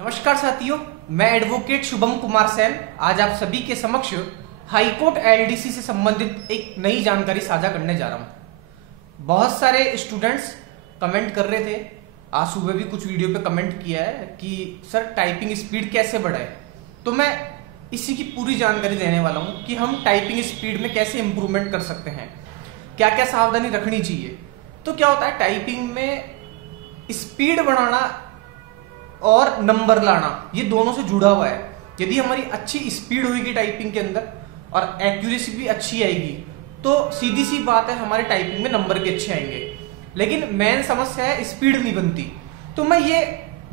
नमस्कार साथियों, मैं एडवोकेट शुभम कुमार सेन आज आप सभी के समक्ष हाईकोर्ट एलडीसी से संबंधित एक नई जानकारी साझा करने जा रहा हूं। बहुत सारे स्टूडेंट्स कमेंट कर रहे थे, आज सुबह भी कुछ वीडियो पे कमेंट किया है कि सर टाइपिंग स्पीड कैसे बढ़ाए। तो मैं इसी की पूरी जानकारी देने वाला हूं कि हम टाइपिंग स्पीड में कैसे इंप्रूवमेंट कर सकते हैं, क्या क्या सावधानी रखनी चाहिए। तो क्या होता है, टाइपिंग में स्पीड बढ़ाना और नंबर लाना ये दोनों से जुड़ा हुआ है। यदि हमारी अच्छी स्पीड होगी टाइपिंग के अंदर और एक्यूरेसी भी अच्छी आएगी तो सीधी सी बात है हमारे टाइपिंग में नंबर भी अच्छे आएंगे। लेकिन मेन समस्या है स्पीड नहीं बनती। तो मैं ये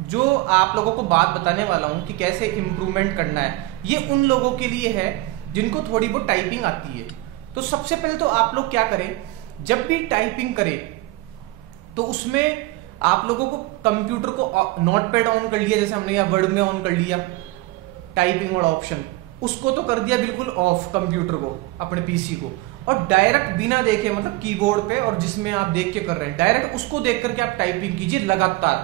जो आप लोगों को बात बताने वाला हूं कि कैसे इंप्रूवमेंट करना है, ये उन लोगों के लिए है जिनको थोड़ी बहुत टाइपिंग आती है। तो सबसे पहले तो आप लोग क्या करें, जब भी टाइपिंग करें तो उसमें आप लोगों को कंप्यूटर को नोटपैड ऑन कर लिया, जैसे हमने यहाँ वर्ड में ऑन कर लिया टाइपिंग वाला ऑप्शन, उसको तो कर दिया बिल्कुल ऑफ कंप्यूटर को, अपने पीसी को, और डायरेक्ट बिना देखे मतलब कीबोर्ड पे और जिसमें आप देख के कर रहे हैं डायरेक्ट उसको देख करके आप टाइपिंग कीजिए लगातार।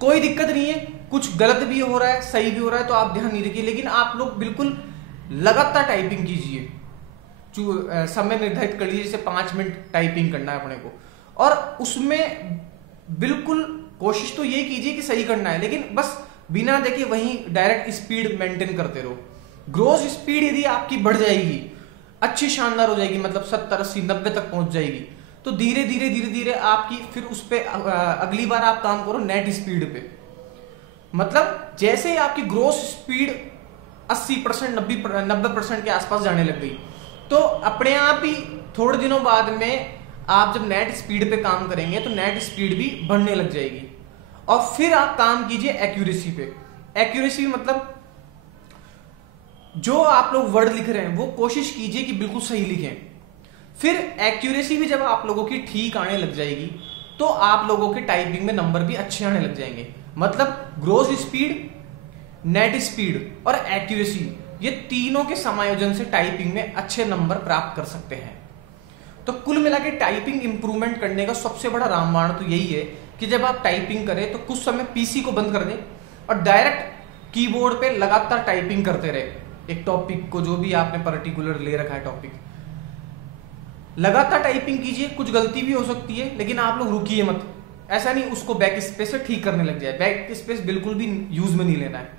कोई दिक्कत नहीं है, कुछ गलत भी हो रहा है सही भी हो रहा है तो आप ध्यान नहीं रखिए, लेकिन आप लोग बिल्कुल लगातार टाइपिंग कीजिए। समय निर्धारित कर लीजिए, जैसे 5 मिनट टाइपिंग करना है अपने को, और उसमें बिल्कुल कोशिश तो ये कीजिए कि सही करना है, लेकिन बस बिना देखे वहीं डायरेक्ट स्पीड मेंटेन करते रहो। ग्रोस स्पीड यदि आपकी बढ़ जाएगी, अच्छी शानदार हो जाएगी, मतलब 70 80 90 तक पहुंच जाएगी, तो धीरे धीरे आपकी फिर उस पे अगली बार आप काम करो नेट स्पीड पे। मतलब जैसे ही आपकी ग्रोस स्पीड 80% 90% के आसपास जाने लग गई तो अपने आप ही थोड़े दिनों बाद में आप जब नेट स्पीड पे काम करेंगे तो नेट स्पीड भी बढ़ने लग जाएगी। और फिर आप काम कीजिए एक्यूरेसी पे। एक्यूरेसी मतलब जो आप लोग वर्ड लिख रहे हैं वो कोशिश कीजिए कि बिल्कुल सही लिखें। फिर एक्यूरेसी भी जब आप लोगों की ठीक आने लग जाएगी तो आप लोगों के टाइपिंग में नंबर भी अच्छे आने लग जाएंगे। मतलब ग्रोस स्पीड, नेट स्पीड और एक्यूरेसी, ये तीनों के समायोजन से टाइपिंग में अच्छे नंबर प्राप्त कर सकते हैं। तो कुल मिला के टाइपिंग इंप्रूवमेंट करने का सबसे बड़ा रामबाण तो यही है कि जब आप टाइपिंग करें तो कुछ समय पीसी को बंद कर दें और डायरेक्ट कीबोर्ड पे लगातार टाइपिंग करते रहे। एक टॉपिक को जो भी आपने पर्टिकुलर ले रखा है टॉपिक, लगातार टाइपिंग कीजिए। कुछ गलती भी हो सकती है लेकिन आप लोग रुकिए मत, ऐसा नहीं उसको बैक स्पेस से ठीक करने लग जाए। बैक स्पेस बिल्कुल भी यूज में नहीं लेना है।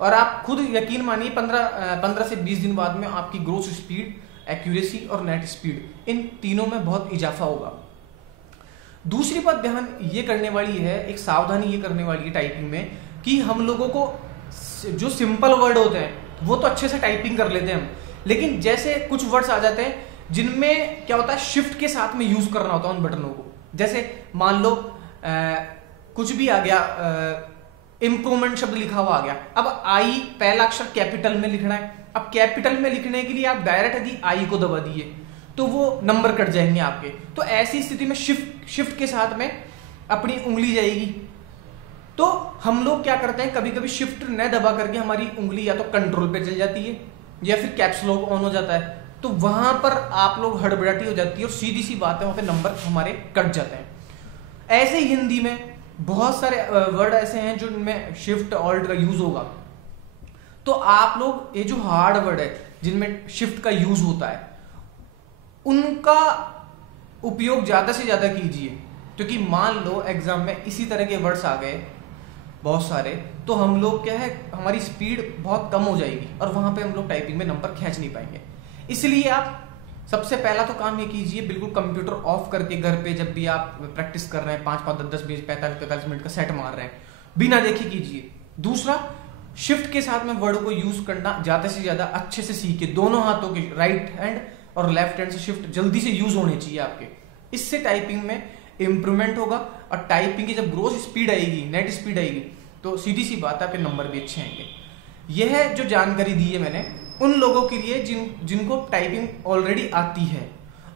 और आप खुद यकीन मानिए 15 से 20 दिन बाद में आपकी ग्रोथ स्पीड, एक्यूरेसी और नेट स्पीड, इन तीनों में बहुत इजाफा होगा। दूसरी बात ध्यान ये करने वाली है, एक सावधानी ये करने वाली है टाइपिंग में कि हम लोगों को जो सिंपल वर्ड होते हैं वो तो अच्छे से टाइपिंग कर लेते हैं हम, लेकिन जैसे कुछ वर्ड्स आ जाते हैं जिनमें क्या होता है शिफ्ट के साथ में यूज करना होता है उन बटनों को। जैसे मान लो कुछ भी आ गया, इंप्रूवमेंट शब्द लिखा हुआ आ गया, अब आई पहला अक्षर कैपिटल में लिखना है। अब कैपिटल में लिखने के लिए आप डायरेक्ट यदि आई को दबा दिए तो वो नंबर कट जाएंगे आपके। तो ऐसी स्थिति में शिफ्ट के साथ में अपनी उंगली जाएगी। तो हम लोग क्या करते हैं, कभी कभी शिफ्ट न दबा करके हमारी उंगली या तो कंट्रोल पे चल जाती है या फिर कैप्स लॉक ऑन हो जाता है, तो वहां पर आप लोग हड़बड़ाटी हो जाती है और सीधी सी बात है वहां पे नंबर हमारे कट जाते हैं। ऐसे ही हिंदी में बहुत सारे वर्ड ऐसे हैं जो इनमें शिफ्ट ऑल्ट का यूज होगा। तो आप लोग ये जो हार्ड वर्ड है जिनमें शिफ्ट का यूज होता है उनका उपयोग ज्यादा से ज्यादा कीजिए, क्योंकि मान लो एग्जाम में इसी तरह के वर्ड्स आ गए बहुत सारे, तो हम लोग क्या है हमारी स्पीड बहुत कम हो जाएगी और वहां पे हम लोग टाइपिंग में नंबर खींच नहीं पाएंगे। इसलिए आप सबसे पहला तो काम ये कीजिए, बिल्कुल कंप्यूटर ऑफ करके घर पे जब भी आप प्रैक्टिस कर रहे हैं 5 5 10 20 45 मिनट का सेट मार रहे हैं, बिना देखे कीजिए। दूसरा, शिफ्ट के साथ में वर्ड को यूज करना ज्यादा से ज्यादा अच्छे से सीखे। दोनों हाथों के राइट हैंड और लेफ्ट हैंड से शिफ्ट जल्दी से यूज होने चाहिए आपके। इससे टाइपिंग में इंप्रूवमेंट होगा और टाइपिंग की जब ग्रोथ स्पीड आएगी, नेट स्पीड आएगी, तो सीधी सी बात है आपके नंबर भी अच्छे आएंगे। यह जो जानकारी दी है मैंने उन लोगों के लिए जिनको टाइपिंग ऑलरेडी आती है,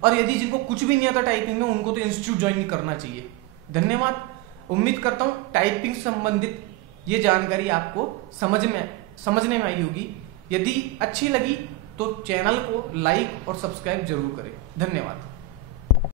और यदि जिनको कुछ भी नहीं आता टाइपिंग में उनको तो इंस्टीट्यूट ज्वाइन करना चाहिए। धन्यवाद। उम्मीद करता हूं टाइपिंग संबंधित ये जानकारी आपको समझने में आई होगी। यदि अच्छी लगी तो चैनल को लाइक और सब्सक्राइब जरूर करें। धन्यवाद।